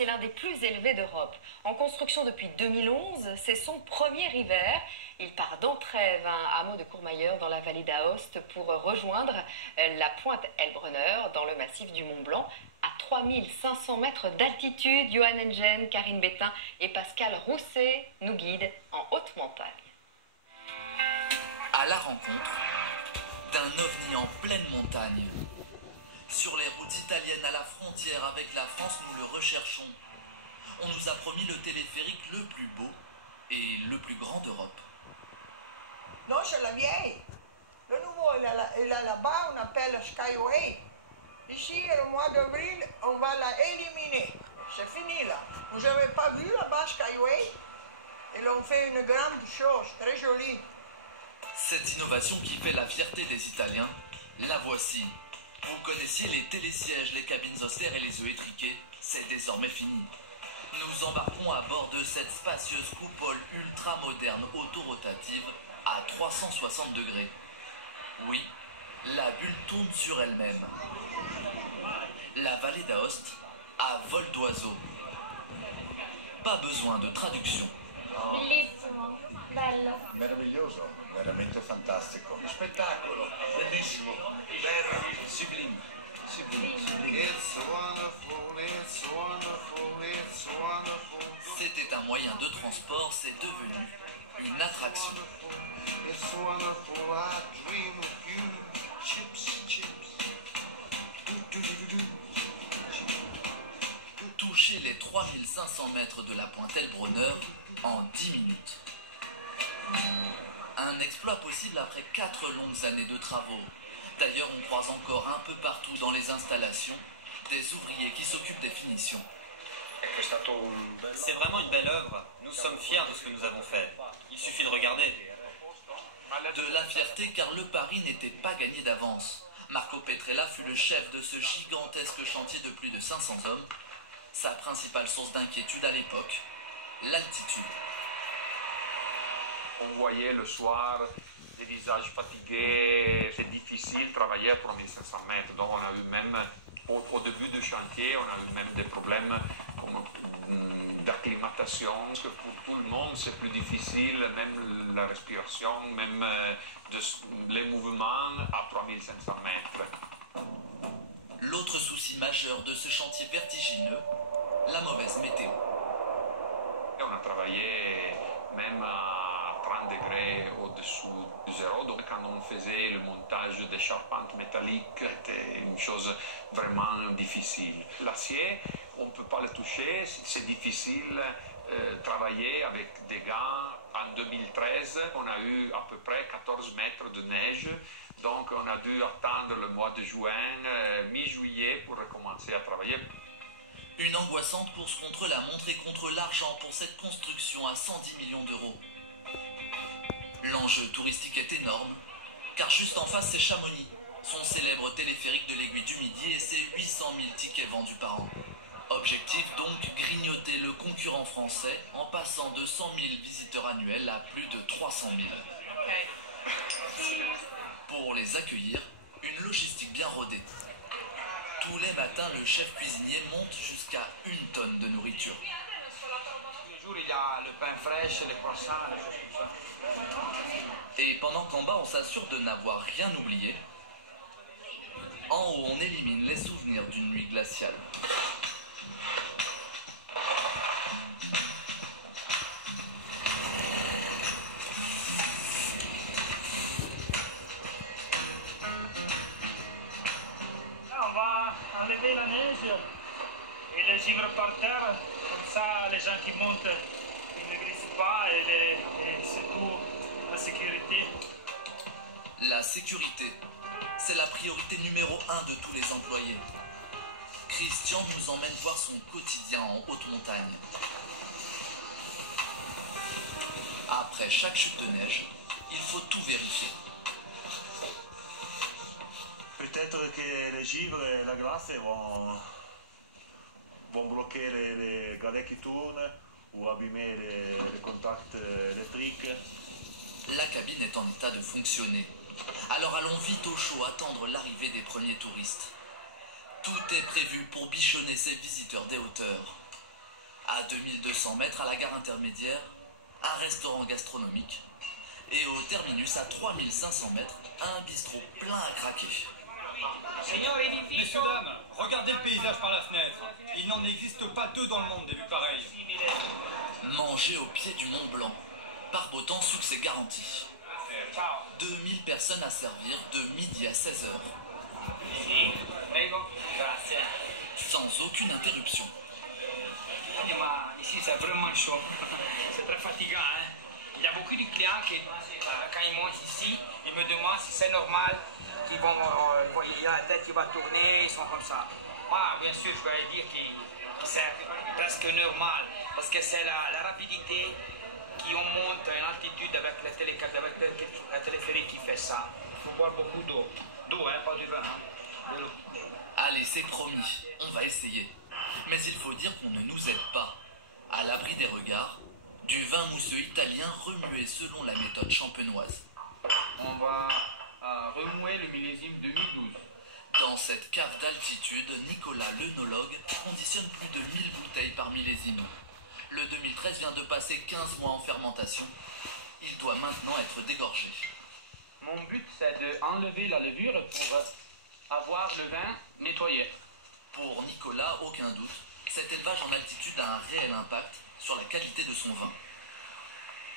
C'est l'un des plus élevés d'Europe. En construction depuis 2011, c'est son premier hiver. Il part d'Entrèves, un hameau de Courmayeur dans la vallée d'Aoste, pour rejoindre la pointe Elbrenner dans le massif du Mont Blanc. À 3500 mètres d'altitude, Johan Engen, Karine Bétain et Pascal Rousset nous guident en haute montagne. À la rencontre d'un ovni en pleine montagne. Sur les routes italiennes à la frontière avec la France, nous le recherchons. On nous a promis le téléphérique le plus beau et le plus grand d'Europe. Non, c'est la vieille. Le nouveau, il est là-bas, on appelle Skyway. Ici, le mois d'avril, on va la éliminer. C'est fini là. Vous n'avez pas vu là-bas Skyway? Ils ont fait une grande chose, très jolie. Cette innovation qui fait la fierté des Italiens, la voici. Vous connaissiez les télésièges, les cabines austères et les œufs étriqués, c'est désormais fini. Nous embarquons à bord de cette spacieuse coupole ultra moderne autorotative à 360 degrés. Oui, la bulle tourne sur elle-même. La vallée d'Aoste à vol d'oiseau. Pas besoin de traduction. Bellissimo, bello. Meraviglioso, veramente fantastico. Un spettacolo, bellissimo, bello, sublime. It's wonderful, it's wonderful, it's wonderful. C'était un moyen de transport, c'est devenu une attraction. It's wonderful, I dream of you. Chips, chips. Toucher les 3500 mètres de la pointe Elbrenner en 10 minutes. Un exploit possible après 4 longues années de travaux. D'ailleurs, on croise encore un peu partout dans les installations des ouvriers qui s'occupent des finitions. C'est vraiment une belle œuvre. Nous sommes fiers de ce que nous avons fait. Il suffit de regarder. De la fierté car le pari n'était pas gagné d'avance. Marco Petrella fut le chef de ce gigantesque chantier de plus de 500 hommes. Sa principale source d'inquiétude à l'époque, l'altitude. On voyait le soir des visages fatigués, c'est difficile de travailler à 3500 mètres. Donc on a eu même, au début du chantier, on a eu même des problèmes d'acclimatation. Parce que pour tout le monde, c'est plus difficile, même la respiration, même les mouvements à 3500 mètres. L'autre souci majeur de ce chantier vertigineux, la mauvaise météo. On a travaillé même à 30 degrés au-dessous du zéro. Donc quand on faisait le montage des charpentes métalliques, c'était une chose vraiment difficile. L'acier, on ne peut pas le toucher, c'est difficile de travailler avec des gants. En 2013, on a eu à peu près 14 mètres de neige. Donc on a dû attendre le mois de juin, mi-juillet, pour recommencer à travailler. Une angoissante course contre la montre et contre l'argent pour cette construction à 110 millions d'euros. L'enjeu touristique est énorme, car juste en face c'est Chamonix, son célèbre téléphérique de l'Aiguille du Midi et ses 800 000 tickets vendus par an. Objectif donc, grignoter le concurrent français en passant de 100 000 visiteurs annuels à plus de 300 000. Pour les accueillir, une logistique bien rodée. Tous les matins, le chef cuisinier monte jusqu'à 1 tonne de nourriture. Tous les jours, il y a le pain fraîche, les croissants, les choses comme ça. Et pendant qu'en bas, on s'assure de n'avoir rien oublié, en haut, on élimine les souvenirs d'une nuit glaciale. Enlever la neige et les givre par terre, comme ça les gens qui montent ils ne glissent pas et surtout la sécurité. La sécurité, c'est la priorité numéro 1 de tous les employés. Christian nous emmène voir son quotidien en haute montagne. Après chaque chute de neige, il faut tout vérifier. Peut-être que les givres et la glace vont bloquer les galets qui tournent ou abîmer les contacts électriques. La cabine est en état de fonctionner. Alors allons vite au chaud attendre l'arrivée des premiers touristes. Tout est prévu pour bichonner ces visiteurs des hauteurs. À 2200 mètres, à la gare intermédiaire, un restaurant gastronomique. Et au terminus, à 3500 mètres, un bistrot plein à craquer. Messieurs, dames, regardez le paysage par la fenêtre. Il n'en existe pas deux dans le monde des vues pareilles. Manger au pied du Mont Blanc. Par beau temps, succès garanti. 2000 personnes à servir de midi à 16h. Sans aucune interruption. Ici, c'est vraiment chaud. C'est très fatigant. Hein? Il y a beaucoup de clients qui, quand ils montent ici, ils me demandent si c'est normal qu'ils vont, il y a la tête qui va tourner, ils sont comme ça. Moi, bien sûr, je vais dire que c'est presque normal, parce que c'est la rapidité qui on monte en altitude avec la téléphérique qui fait ça. Il faut boire beaucoup d'eau. D'eau, hein, pas du vin. Hein? De l'eau. Allez, c'est promis, on va essayer. Mais il faut dire qu'on ne nous aide pas. À l'abri des regards, du vin mousseux italien remué selon la méthode champenoise. On va remouer le millésime 2012. Dans cette cave d'altitude, Nicolas, l'œnologue, conditionne plus de 1000 bouteilles par millésime. Le 2013 vient de passer 15 mois en fermentation. Il doit maintenant être dégorgé. Mon but, c'est d'enlever la levure pour avoir le vin nettoyé. Pour Nicolas, aucun doute, cet élevage en altitude a un réel impact sur la qualité de son vin.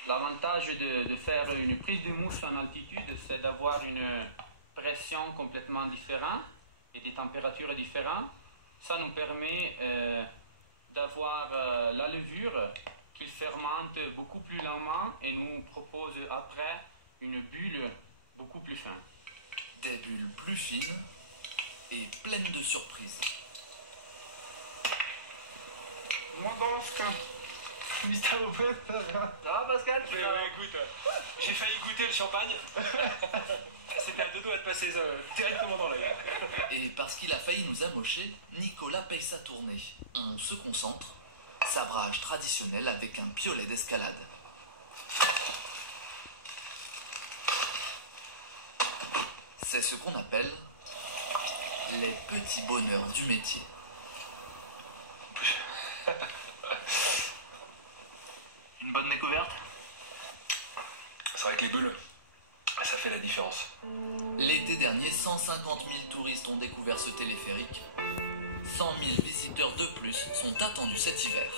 L'avantage de faire une prise de mousse en altitude, c'est d'avoir une pression complètement différente et des températures différentes. Ça nous permet d'avoir la levure qui fermente beaucoup plus lentement et nous propose après une bulle beaucoup plus fine. Des bulles plus fines et pleines de surprises. Moi, Pascal. Ah, Pascal, écoute, j'ai failli goûter le champagne. C'était à deux doigts de passer directement dans l'œil. Et parce qu'il a failli nous amocher, Nicolas paye sa tournée. On se concentre. Sabrage traditionnel avec un piolet d'escalade. C'est ce qu'on appelle les petits bonheurs du métier. Une bonne découverte. C'est vrai que les bulles, ça fait la différence. L'été dernier, 150 000 touristes ont découvert ce téléphérique. 100 000 visiteurs de plus sont attendus cet hiver.